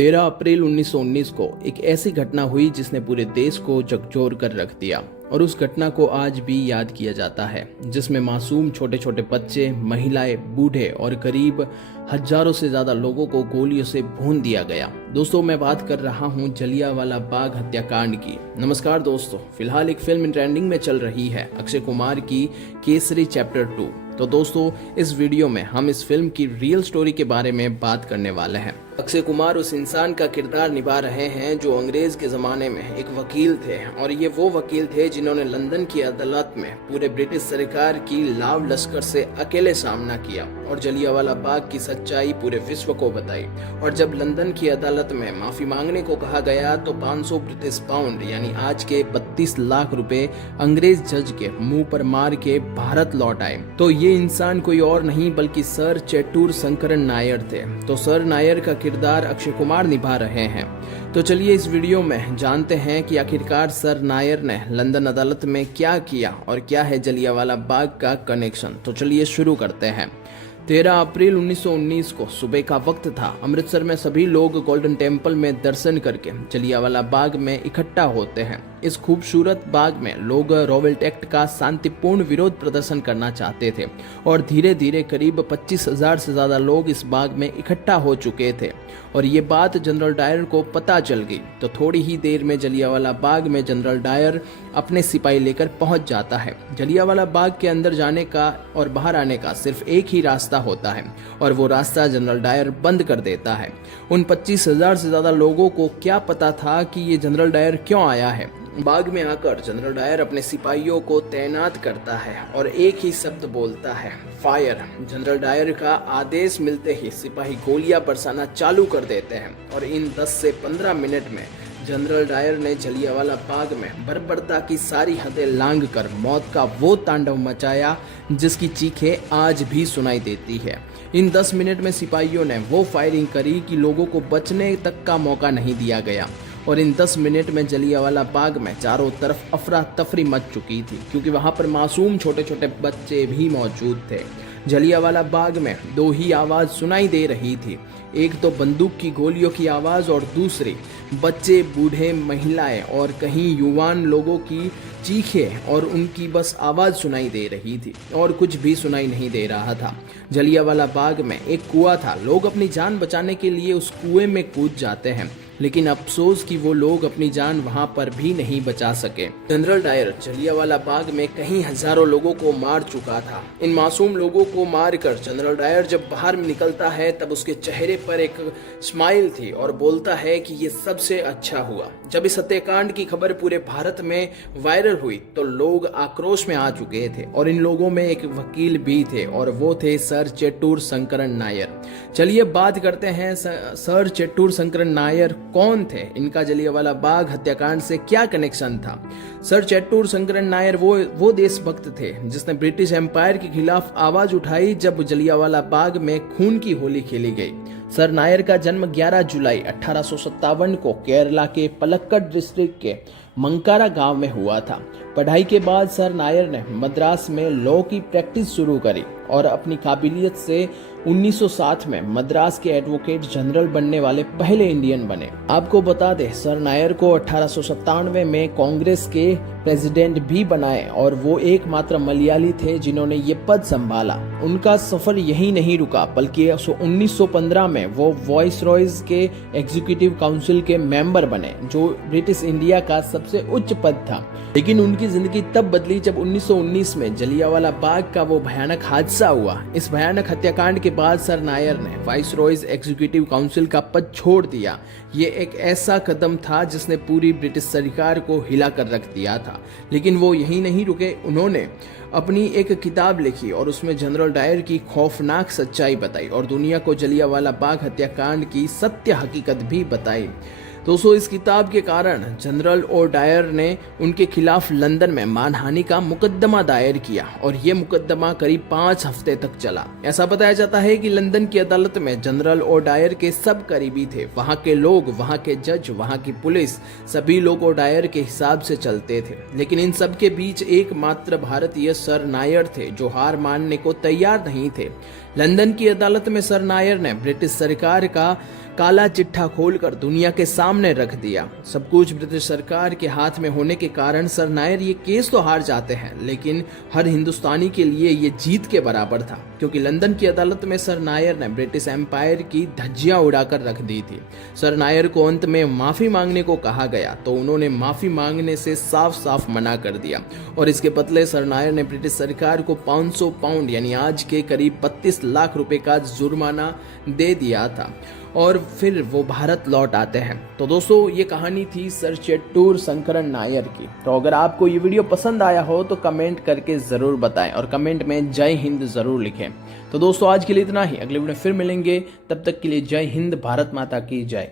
13 अप्रैल 1919 को एक ऐसी घटना हुई जिसने पूरे देश को झकझोर कर रख दिया और उस घटना को आज भी याद किया जाता है, जिसमें मासूम छोटे छोटे बच्चे, महिलाएं, बूढ़े और करीब हजारों से ज्यादा लोगों को गोलियों से भून दिया गया। दोस्तों, मैं बात कर रहा हूं जलियांवाला बाग हत्याकांड की। नमस्कार दोस्तों, फिलहाल एक फिल्म ट्रेंडिंग में चल रही है, अक्षय कुमार की केसरी चैप्टर 2। तो दोस्तों, इस वीडियो में हम इस फिल्म की रियल स्टोरी के बारे में बात करने वाले हैं। अक्षय कुमार उस इंसान का किरदार निभा रहे हैं जो अंग्रेज के जमाने में एक वकील थे, और ये वो वकील थे जिन्होंने लंदन की अदालत में पूरे ब्रिटिश सरकार की लाव लश्कर से अकेले सामना किया और जलियांवाला बाग की सच्चाई पूरे विश्व को बताई। और जब लंदन की अदालत में माफी मांगने को कहा गया तो 500 ब्रिटिश पाउंड यानी आज के 32 लाख रुपए अंग्रेज जज के मुंह पर मार के भारत लौट आए। तो ये इंसान कोई और नहीं बल्कि सर चेट्टूर शंकरन नायर थे। तो सर नायर का किरदार अक्षय कुमार निभा रहे हैं। तो चलिए इस वीडियो में जानते हैं कि आखिरकार सर नायर ने लंदन अदालत में क्या किया और क्या है जलियांवाला बाग का कनेक्शन। तो चलिए शुरू करते हैं। 13 अप्रैल 1919 को सुबह का वक्त था। अमृतसर में सभी लोग गोल्डन टेम्पल में दर्शन करके जलियांवाला बाग में इकट्ठा होते हैं। इस खूबसूरत बाग में लोग रॉवेल्ट एक्ट का शांतिपूर्ण विरोध प्रदर्शन करना चाहते थे और धीरे धीरे करीब 25,000 से ज्यादा लोग इस बाग में इकट्ठा हो चुके थे। और ये बात जनरल डायर को पता चल गई तो थोड़ी ही देर में जलियांवाला बाग में जनरल डायर अपने सिपाही लेकर पहुंच जाता है। जलियांवाला बाग के अंदर जाने का और बाहर आने का सिर्फ एक ही रास्ता होता है और वो रास्ता जनरल डायर बंद कर देता है। उन 25,000 से ज्यादा लोगों को क्या पता था कि ये जनरल डायर क्यों आया है। बाग में आकर जनरल डायर अपने सिपाहियों को तैनात करता है और एक ही शब्द बोलता है, फायर। जनरल डायर का आदेश मिलते ही सिपाही गोलियां बरसाना चालू कर देते हैं और इन 10 से 15 मिनट में जनरल डायर ने जलियांवाला बाग में बर्बरता की सारी हदें लांघ कर मौत का वो तांडव मचाया जिसकी चीखें आज भी सुनाई देती है। इन 10 मिनट में सिपाहियों ने वो फायरिंग करी कि लोगों को बचने तक का मौका नहीं दिया गया। और इन 10 मिनट में जलियांवाला बाग में चारों तरफ अफरा तफरी मच चुकी थी, क्योंकि वहां पर मासूम छोटे छोटे बच्चे भी मौजूद थे। जलियांवाला बाग में दो ही आवाज सुनाई दे रही थी, एक तो बंदूक की गोलियों की आवाज और दूसरी बच्चे, बूढ़े, महिलाएं और कहीं युवान लोगों की चीखें, और उनकी बस आवाज सुनाई दे रही थी और कुछ भी सुनाई नहीं दे रहा था। जलियांवाला बाग में एक कुआं था। लोग अपनी जान बचाने के लिए उस कुएं में कूद जाते हैं, लेकिन अफसोस कि वो लोग अपनी जान वहां पर भी नहीं बचा सके। जनरल डायर जलियांवाला बाग में कहीं हजारों लोगों को मार चुका था। इन मासूम लोगों को मारकर जनरल डायर जब बाहर निकलता है तब उसके चेहरे पर एक स्माइल थी और बोलता है कि ये सबसे अच्छा हुआ। जब इस हत्याकांड की खबर पूरे भारत में वायरल हुई तो लोग आक्रोश में आ चुके थे और इन लोगों में एक वकील भी थे और वो थे सर चेट्टूर शंकरन नायर। चलिए बात करते हैं सर चेट्टूर शंकरन नायर कौन थे, इनका जलियांवाला बाग हत्याकांड से क्या कनेक्शन था। सर चेट्टूर शंकरन नायर वो देशभक्त थे जिसने ब्रिटिश एम्पायर के खिलाफ आवाज उठाई जब जलियांवाला बाग में खून की होली खेली गई। सर नायर का जन्म 11 जुलाई 1857 को केरला के पलक्कड डिस्ट्रिक्ट के मंकारा गांव में हुआ था। पढ़ाई के बाद सर नायर ने मद्रास में लॉ की प्रैक्टिस शुरू करी और अपनी काबिलियत से 1907 में मद्रास के एडवोकेट जनरल बनने वाले पहले इंडियन बने। आपको बता दें, सर नायर को 1897 में कांग्रेस के प्रेसिडेंट भी बनाए और वो एकमात्र मलयाली थे जिन्होंने ये पद संभाला। उनका सफर यही नहीं रुका बल्कि 1915 में वो वाइसरॉयज के एग्जीक्यूटिव काउंसिल के मेंबर बने, जो ब्रिटिश इंडिया का सबसे उच्च पद था। लेकिन उनकी जिंदगी तब बदली जब 1919 में जलियांवाला बाग का वो भयानक हादसा हुआ। इस भयानक हत्याकांड के बाद सर नायर ने वाइसरॉयज एग्जीक्यूटिव काउंसिल का पद छोड़ दिया। ये एक ऐसा कदम था जिसने पूरी ब्रिटिश सरकार को हिला कर रख दिया था। लेकिन वो यही नहीं रुके, उन्होंने अपनी एक किताब लिखी और उसमें जनरल डायर की खौफनाक सच्चाई बताई और दुनिया को जलियांवाला बाग हत्याकांड की सत्य हकीकत भी बताई। दोस्तों, इस किताब के कारण जनरल और डायर ने उनके खिलाफ लंदन में मानहानि का मुकदमा दायर किया और ये मुकदमा करीब 5 हफ्ते तक चला। ऐसा बताया जाता है कि लंदन की अदालत में जनरल और डायर के सब करीबी थे। वहां के लोग, वहां के जज, वहां की पुलिस, सभी लोग और डायर के हिसाब से चलते थे। लेकिन इन सब के बीच एकमात्र भारतीय सर नायर थे जो हार मानने को तैयार नहीं थे। लंदन की अदालत में सर नायर ने ब्रिटिश सरकार का काला चिट्ठा खोलकर दुनिया के सामने रख दिया। सब कुछ ब्रिटिश सरकार के हाथ में होने के कारण सर नायर ये केस तो हार जाते हैं, लेकिन हर हिंदुस्तानी के लिए ये जीत के बराबर था, क्योंकि लंदन की अदालत में सर नायर ने ब्रिटिश एम्पायर की धज्जियां उड़ाकर रख दी थी। सर नायर को अंत में माफी मांगने को कहा गया तो उन्होंने माफी मांगने से साफ साफ मना कर दिया और इसके बदले सर नायर ने ब्रिटिश सरकार को 500 पाउंड यानी आज के करीब 32 लाख रुपए का जुर्माना दे दिया था और फिर वो भारत लौट आते हैं। तो दोस्तों, ये कहानी थी सर चेट्टूर शंकरन नायर की। तो अगर आपको ये वीडियो पसंद आया हो तो कमेंट करके ज़रूर बताएं और कमेंट में जय हिंद ज़रूर लिखें। तो दोस्तों, आज के लिए इतना ही। अगले वीडियो में फिर मिलेंगे, तब तक के लिए जय हिंद, भारत माता की जय।